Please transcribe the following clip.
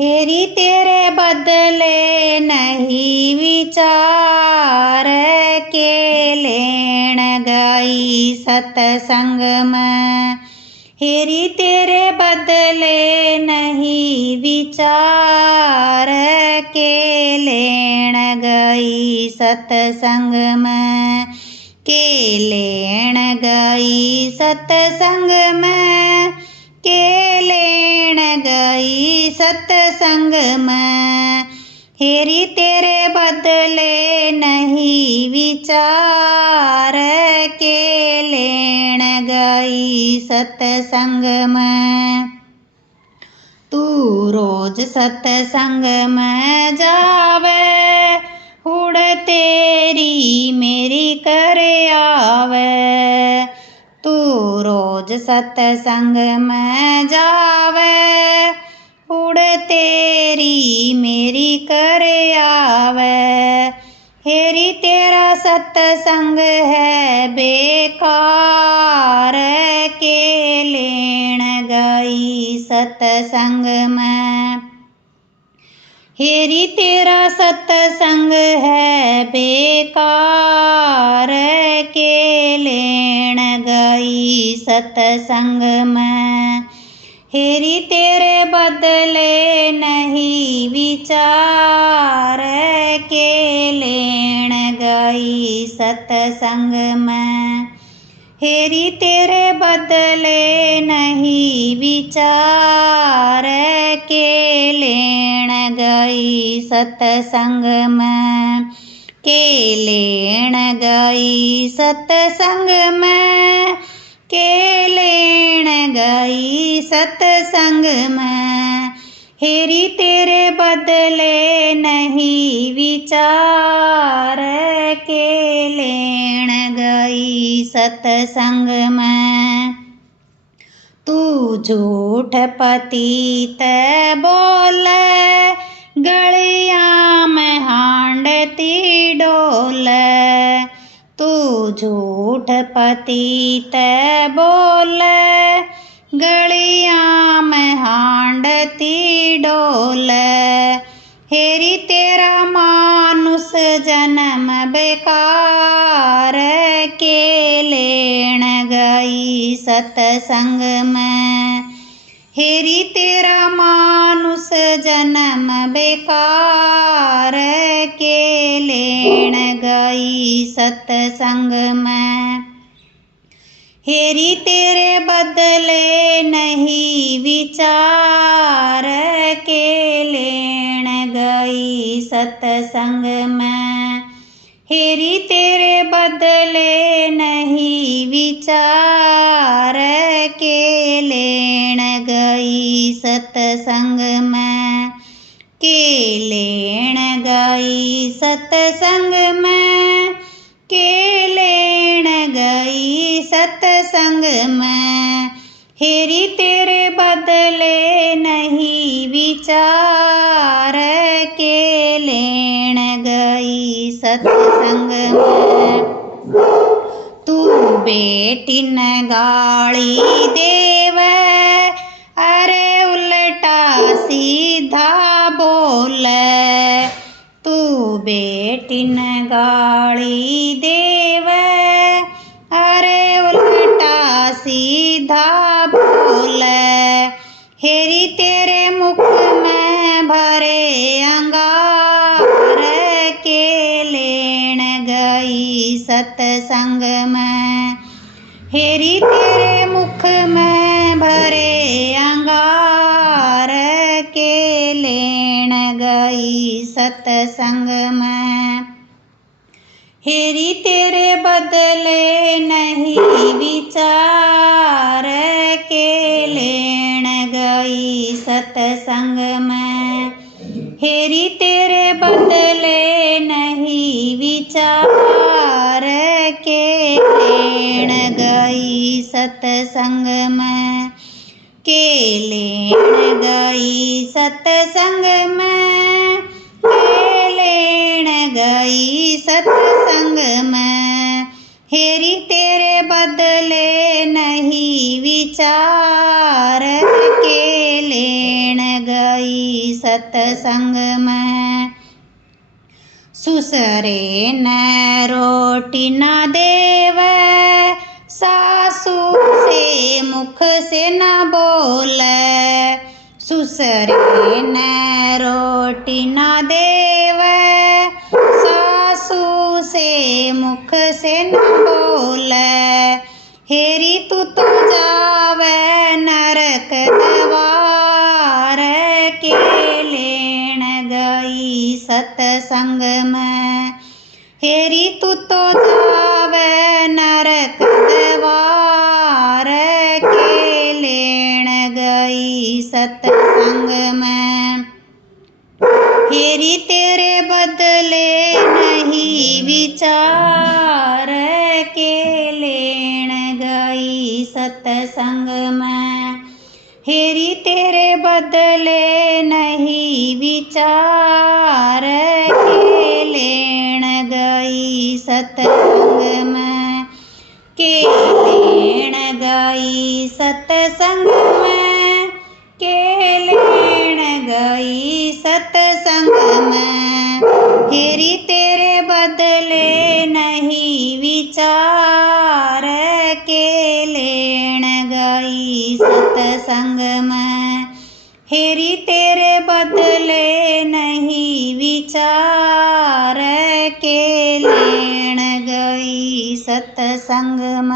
हेरी तेरे बदले नहीं विचार के लेण गई सतसंग में। हेरी तेरे बदले नहीं विचार के लेण गई सतसंग में। के लेण गई सतसंग में, के लेण गई सतसंग में। हेरी तेरे बदले नहीं विचार के लेण गई सतसंग में। तू रोज सतसंग में जावे, हुड़ तेरी मेरी कर आवे। तू रोज सतसंग में जावे, हुड़ तेरी मेरी कर आवे। हेरी तेरा सतसंग है बेकार के लेण गई सतसंग में। हेरी तेरा सतसंग है बेकार के लेण गई सतसंग में। हेरी तेरे बदले नहीं विचार के लेण गई सतसंग में। हेरी तेरे बदले नहीं विचार के लेण गई सतसंग में। के लेण गई सतसंग में, के लेण गई सतसंग में। हेरी तेरे बदले नहीं विचार के लेण गई सतसंग में। तू झूठ पतीत बोले, गलियां में हांडती डोले। तू झूठ पतीत बोले, गलियां में हांडती डोले। हेरी तेरा मानुष जन्म बेकार के लेण गई सतसंग में। हेरी तेरा मानुष जन्म बेकार के लेण गई सतसंग में। हेरी तेरे बदले नहीं विचार के लेण गई सतसंग में। हेरी तेरे बदले नहीं विचार के लेण गई सतसंग में। के लेण गई सतसंग में, के लेण गई सतसंग में। हेरी तेरे बदले नहीं विचार के लेण गई सतसंग में। तू बेटिन गाली देवे, अरे उल्टा सीधा बोले। तू बेटिन गाली देवे, अरे उल्टा सीधा बोले। हेरी तेरे मुख में भरे अंगार के लेण गई सतसंग में। हेरी तेरे मुख में भरे अंगार के लेण गई सतसंग में। हेरी तेरे बदले नहीं विचार के लेण गई सतसंग में। हेरी तेरे बदले नहीं विचार के लेण गई सतसंग में। के लेण गई सतसंग में, के लेण गई सतसंग में। हेरी तेरे बदले नहीं विचार के लेण गई सत्संग में। सुसरे न रोटी न देवे, सासू से मुख से न बोले। सुसरे न रोटी न देवे, सासू से मुख से न बोले। हेरी तू तो जावे नरक द्वार, के लेण गई सत्संग में। हेरी तू तो जावे नरक द्वार, के लेण गई सत्संग में। हेरी तेरे बदले नहीं विचार, के लेण गई सत्संग में। हेरी तेरे बदले नहीं विचार, के लेण गई सत्संग में। के लेण गई सत्संग में, के लेण गई सत्संग में। हेरी तेरे बदले नहीं विचार, के लेण गई सत्संग में। हेरी तेरे बदले नहीं विचार, के लेण गई सत्संग में।